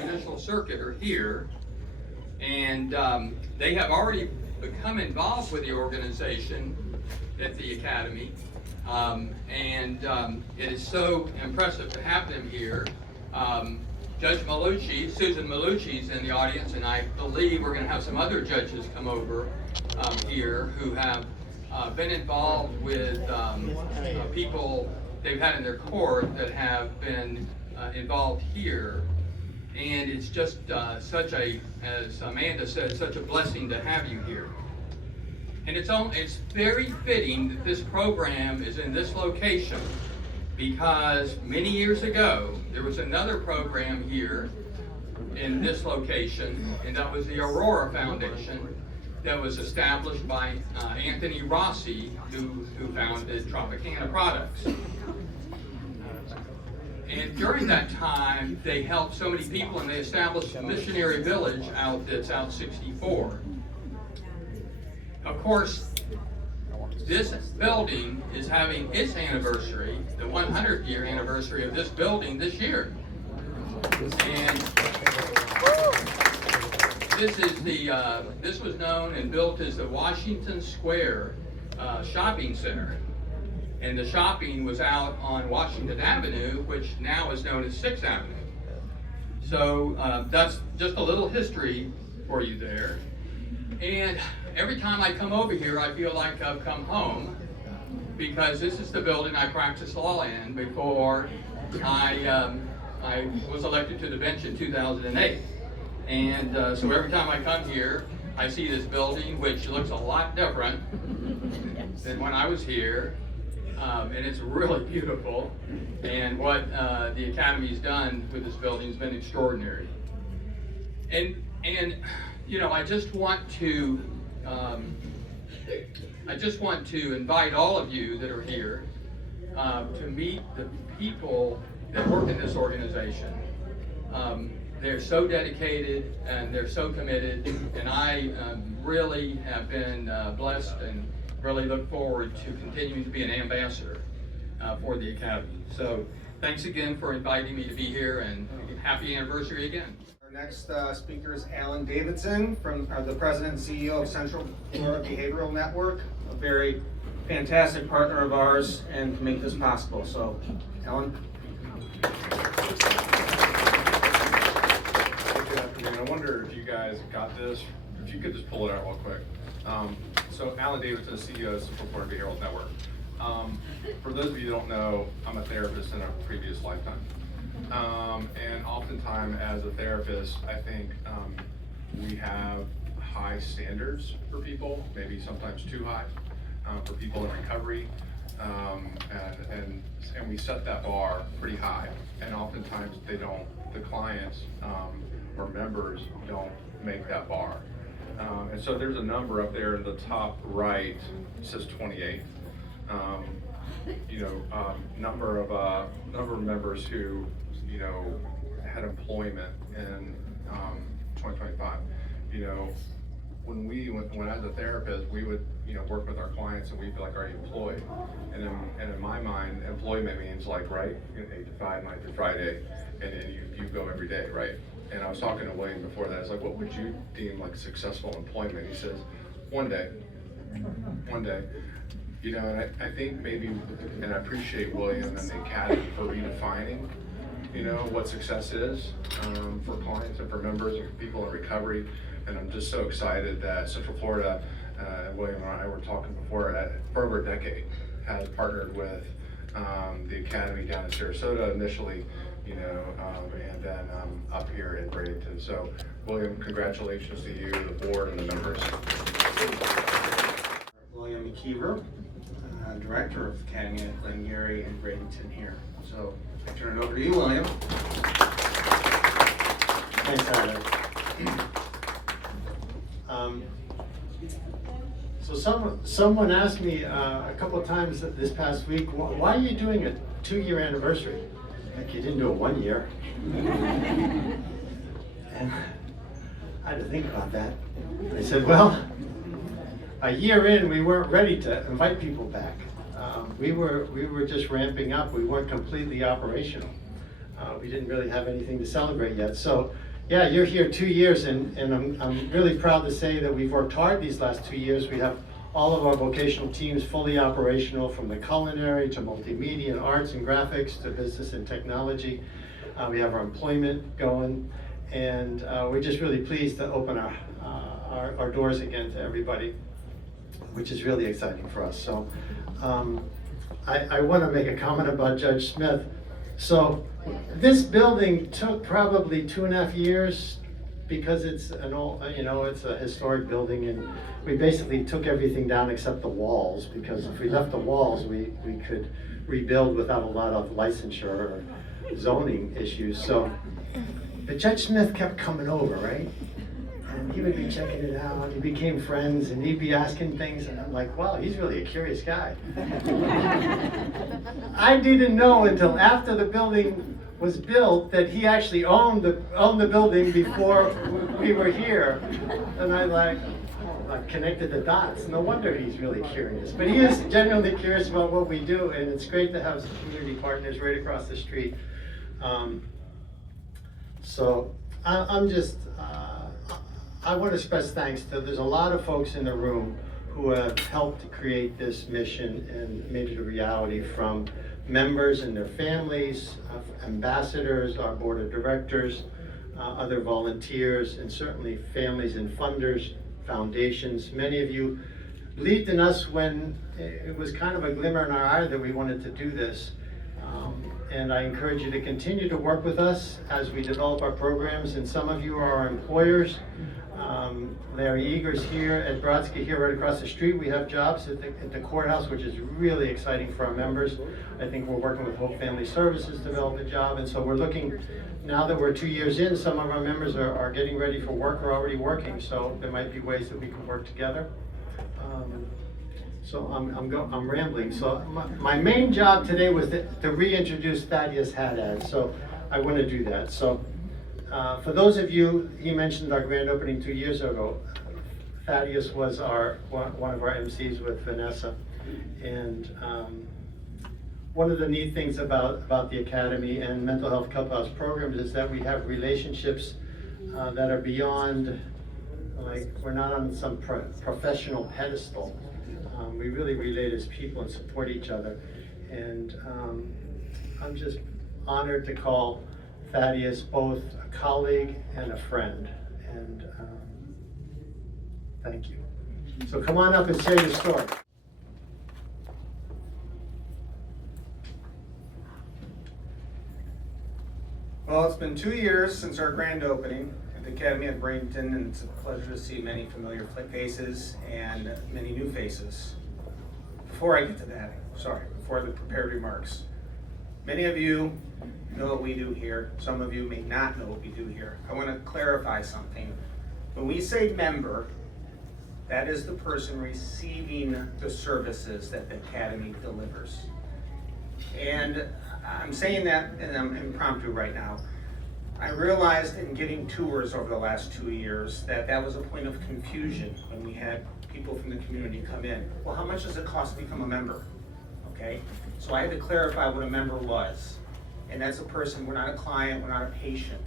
Judicial circuit are here, and they have already become involved with the organization at the Academy, it is so impressive to have them here. Judge Malucci, Susan Malucci's in the audience, and I believe we're going to have some other judges come over here who have been involved with people they've had in their court that have been involved here. And it's just such a, as Amanda said, such a blessing to have you here. And it's very fitting that this program is in this location, because many years ago there was another program here in this location, and that was the Aurora Foundation that was established by Anthony Rossi, who founded Tropicana Products. And during that time, they helped so many people, and they established a missionary village that's out 64. Of course, this building is having its anniversary, the 100th year anniversary of this building this year. And this was known and built as the Washington Square Shopping Center. And the shopping was out on Washington Avenue, which now is known as 6th Avenue. So that's just a little history for you there. And every time I come over here, I feel like I've come home, because this is the building I practiced law in before I was elected to the bench in 2008. And so every time I come here, I see this building, which looks a lot different than when I was here. And it's really beautiful. And what the Academy's done with this building has been extraordinary. And you know, I just want to invite all of you that are here to meet the people that work in this organization. They're so dedicated and they're so committed, and I really have been blessed and really look forward to continuing to be an ambassador for the Academy. So thanks again for inviting me to be here, and happy anniversary again. Our next speaker is Alan Davidson, from the President and CEO of Central Florida Behavioral Network, a very fantastic partner of ours, and to make this possible. So, Alan. Good afternoon. I wonder if you guys got this. If you could just pull it out real quick. So Alan Davidson, CEO of Central Florida Behavioral Network. For those of you who don't know, I'm a therapist in a previous lifetime. And oftentimes as a therapist, I think we have high standards for people, maybe sometimes too high, for people in recovery. And we set that bar pretty high. And oftentimes the clients or members don't make that bar. And so there's a number up there in the top right, it says 28. Number of members who, had employment in 2025. When as a therapist, we would, work with our clients and we'd be like, are you employed? And in my mind, employment means like, right, 8 to 5, 9 to Friday, and then you go every day, right? And I was talking to William before that. I was like, what would you deem like successful employment? He says, one day. And I think maybe, and I appreciate William and the Academy for redefining, what success is for clients and for members and for people in recovery. And I'm just so excited that Central Florida, William and I were talking before, for over a decade, has partnered with the Academy down in Sarasota initially, and then up here in Bradenton. So, William, congratulations to you, the board, and the members. William McKeever, Director of Academy at Glen-Gery and Bradenton here. So I turn it over to you, William. Thanks, Adam. So someone asked me a couple of times this past week, why are you doing a 2-year anniversary? Like you didn't do a 1 year. And I had to think about that. I said, well, a year in, we weren't ready to invite people back. We were just ramping up. We weren't completely operational. We didn't really have anything to celebrate yet. So, yeah, you're here 2 years, and I'm really proud to say that we've worked hard these last 2 years. We have all of our vocational teams fully operational, from the culinary to multimedia and arts and graphics to business and technology. We have our employment going, and we're just really pleased to open our doors again to everybody, which is really exciting for us. So I want to make a comment about Judge Smith. So this building took probably 2.5 years, because it's an old, it's a historic building, and we basically took everything down except the walls, because if we left the walls, we could rebuild without a lot of licensure or zoning issues. So, but Judge Smith kept coming over, right? And he would be checking it out. He became friends, and he'd be asking things, and I'm like, wow, he's really a curious guy. I didn't know until after the building was built that he actually owned the building before we were here, and I connected the dots. No wonder he's really curious. But he is genuinely curious about what we do, and it's great to have some community partners right across the street. So I'm just. I want to express thanks to, there's a lot of folks in the room who have helped to create this mission and made it a reality, from members and their families, ambassadors, our board of directors, other volunteers, and certainly families and funders, foundations. Many of you believed in us when it was kind of a glimmer in our eye that we wanted to do this. And I encourage you to continue to work with us as we develop our programs. And some of you are our employers. Larry Eager's here, Ed Brodsky here right across the street. We have jobs at the courthouse, which is really exciting for our members. I think we're working with Hope Family Services to develop a job. And so we're looking, now that we're 2 years in, some of our members are getting ready for work or already working. So there might be ways that we can work together. So I'm rambling. So my main job today was to reintroduce Thaddeus Haddad. So I want to do that. So for those of you, he mentioned our grand opening 2 years ago. Thaddeus was one of our MCs with Vanessa. And one of the neat things about the Academy and Mental Health Clubhouse programs is that we have relationships that are beyond, like, we're not on some professional pedestal. We really relate as people and support each other. And I'm just honored to call Thaddeus both a colleague and a friend. And thank you. So come on up and share your story. Well, it's been 2 years since our grand opening at the Academy of Bradenton, and it's a pleasure to see many familiar faces and many new faces. Before I get to that, before the prepared remarks, many of you know what we do here. Some of you may not know what we do here. I want to clarify something. When we say member, that is the person receiving the services that the Academy delivers. And I'm saying that, and I'm impromptu right now. I realized in getting tours over the last 2 years that was a point of confusion when we had people from the community come in. Well, how much does it cost to become a member? Okay, so I had to clarify what a member was. And that's a person, we're not a client, we're not a patient.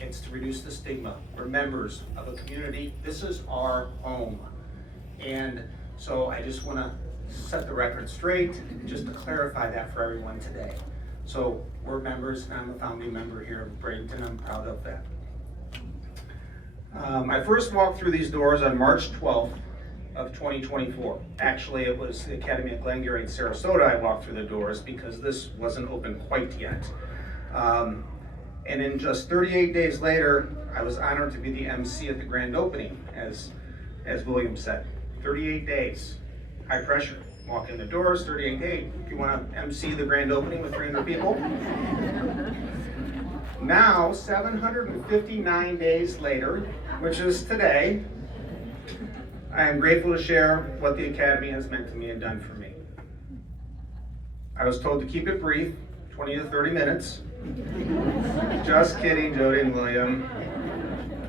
It's to reduce the stigma. We're members of a community. This is our home. And so I just want to set the record straight, just to clarify that for everyone today. So we're members, and I'm a founding member here of Bradenton. I'm proud of that. I first walked through these doors on March 12th of 2024. Actually, it was the Academy of Glengarry in Sarasota I walked through the doors, because this wasn't open quite yet. And in just 38 days later, I was honored to be the MC at the grand opening, as William said. 38 days, high pressure. Walk in the doors, 38 days. If you want to MC the grand opening with 300 people. Now, 759 days later, which is today, I am grateful to share what the Academy has meant to me and done for me. I was told to keep it brief, 20 to 30 minutes. Just kidding, Jody and William.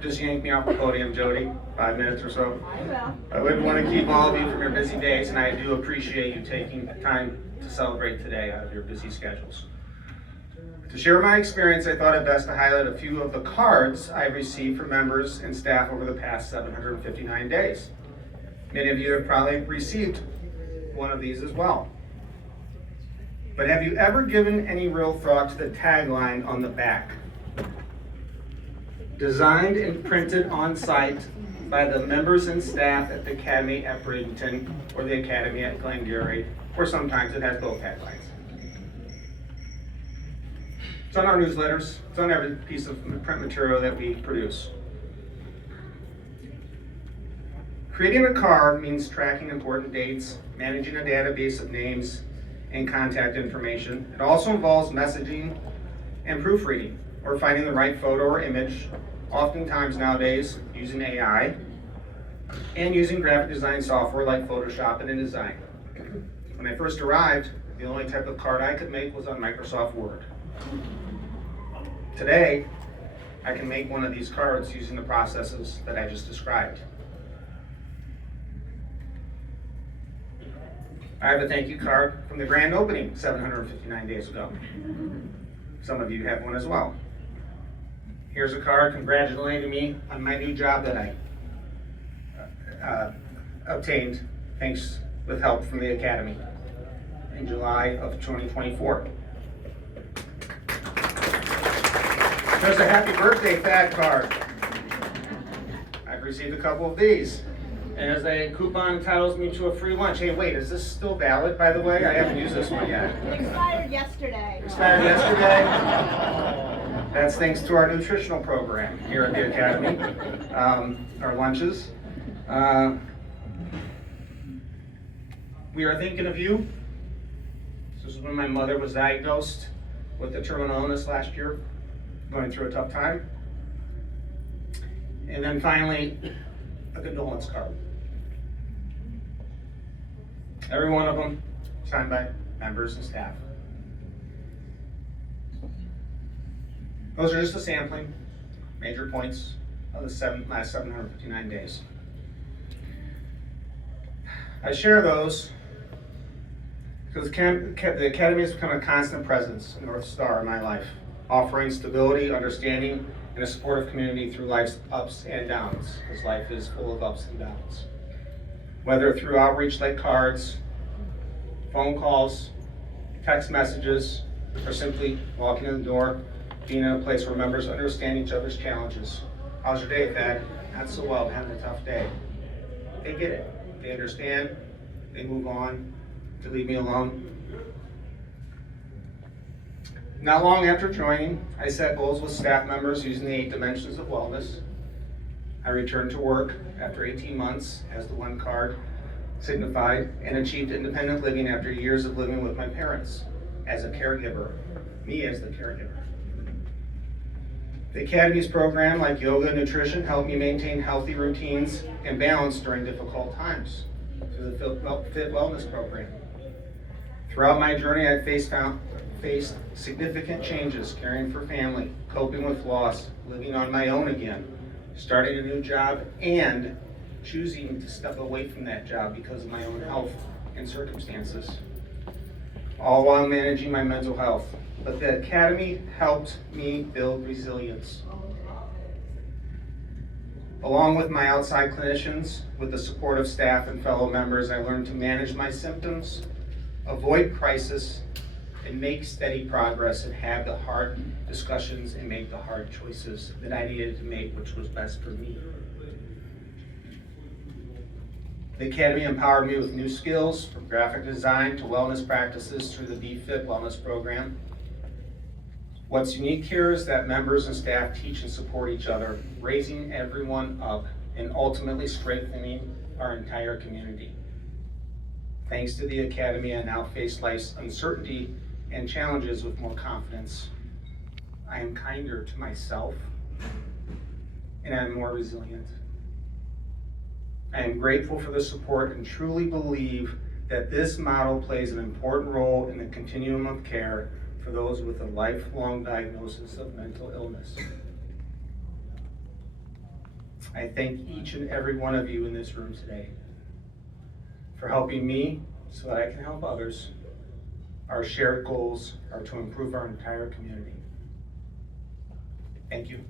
just yank me off the podium, Jody, 5 minutes or so. I will. I wouldn't want to keep all of you from your busy days, and I do appreciate you taking time to celebrate today out of your busy schedules. To share my experience, I thought it best to highlight a few of the cards I've received from members and staff over the past 759 days. Many of you have probably received one of these as well. But have you ever given any real thought to the tagline on the back? Designed and printed on site by the members and staff at the Academy at Bradenton or the Academy at Glengarry, or sometimes it has both taglines. It's on our newsletters, it's on every piece of print material that we produce. Creating a card means tracking important dates, managing a database of names and contact information. It also involves messaging and proofreading, or finding the right photo or image, oftentimes nowadays using AI, and using graphic design software like Photoshop and InDesign. When I first arrived, the only type of card I could make was on Microsoft Word. Today, I can make one of these cards using the processes that I just described. I have a thank you card from the grand opening 759 days ago. Some of you have one as well. Here's a card congratulating me on my new job that I obtained thanks with help from the Academy in July of 2024. There's a happy birthday FAD card. I've received a couple of these. And as a coupon entitles me to a free lunch. Hey, wait, is this still valid, by the way? I haven't used this one yet. It expired yesterday. Expired yesterday? That's thanks to our nutritional program here at the Academy, our lunches. We are thinking of you. This is when my mother was diagnosed with a terminal illness last year, going through a tough time. And then finally, a condolence card. Every one of them signed by members and staff. Those are just a sampling, major points of the last 759 days. I share those because the Academy has become a constant presence, a North Star in my life, offering stability, understanding, and a supportive community through life's ups and downs, because life is full of ups and downs. Whether through outreach like cards, phone calls, text messages, or simply walking in the door, being in a place where members understand each other's challenges. How's your day, Thad? Not so well, I'm having a tough day. They get it. They understand. They move on to leave me alone. Not long after joining, I set goals with staff members using the 8 dimensions of wellness. I returned to work after 18 months, as the one card signified, and achieved independent living after years of living with my parents as a caregiver, me as the caregiver. The Academy's program, like yoga and nutrition, helped me maintain healthy routines and balance during difficult times through the Fit Wellness program. Throughout my journey, I faced significant changes, caring for family, coping with loss, living on my own again, starting a new job, and choosing to step away from that job because of my own health and circumstances, all while managing my mental health. But the Academy helped me build resilience. Along with my outside clinicians, with the support of staff and fellow members, I learned to manage my symptoms, avoid crisis, and make steady progress, and have the hard discussions and make the hard choices that I needed to make, which was best for me. The Academy empowered me with new skills, from graphic design to wellness practices through the Be Fit Wellness program. What's unique here is that members and staff teach and support each other, raising everyone up and ultimately strengthening our entire community. Thanks to the Academy, I now face life's uncertainty and challenges with more confidence. I am kinder to myself, and I'm more resilient. I am grateful for the support and truly believe that this model plays an important role in the continuum of care for those with a lifelong diagnosis of mental illness. I thank each and every one of you in this room today for helping me so that I can help others. Our shared goals are to improve our entire community. Thank you.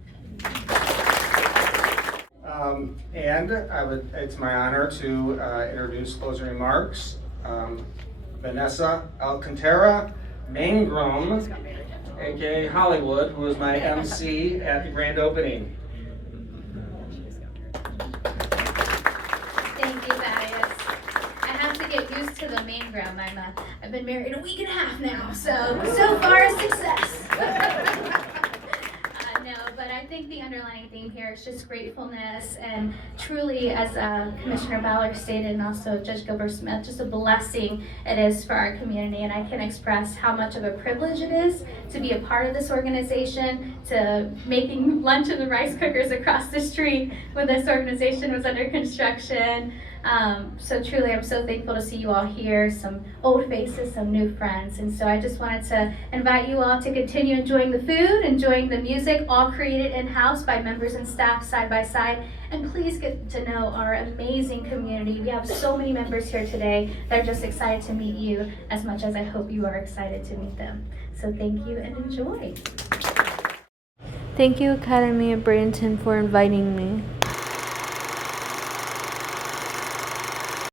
It's my honor to introduce closing remarks. Vanessa Alcantara Mangrum, aka Hollywood, who is my MC at the grand opening. Thank you, Thaddeus. I have to get used to the main ground. I've been married a week and a half now, so far a success. No, but I think the underlying theme here is just gratefulness, and truly, as Commissioner Ballard stated, and also Judge Gilbert-Smith, just a blessing it is for our community, and I can express how much of a privilege it is to be a part of this organization, to making lunch in the rice cookers across the street when this organization was under construction. So truly, I'm so thankful to see you all here, some old faces, some new friends. And so I just wanted to invite you all to continue enjoying the food, enjoying the music, all created in-house by members and staff side by side. And please get to know our amazing community. We have so many members here today that are just excited to meet you as much as I hope you are excited to meet them. So thank you and enjoy. Thank you, Academy of Bradenton, for inviting me.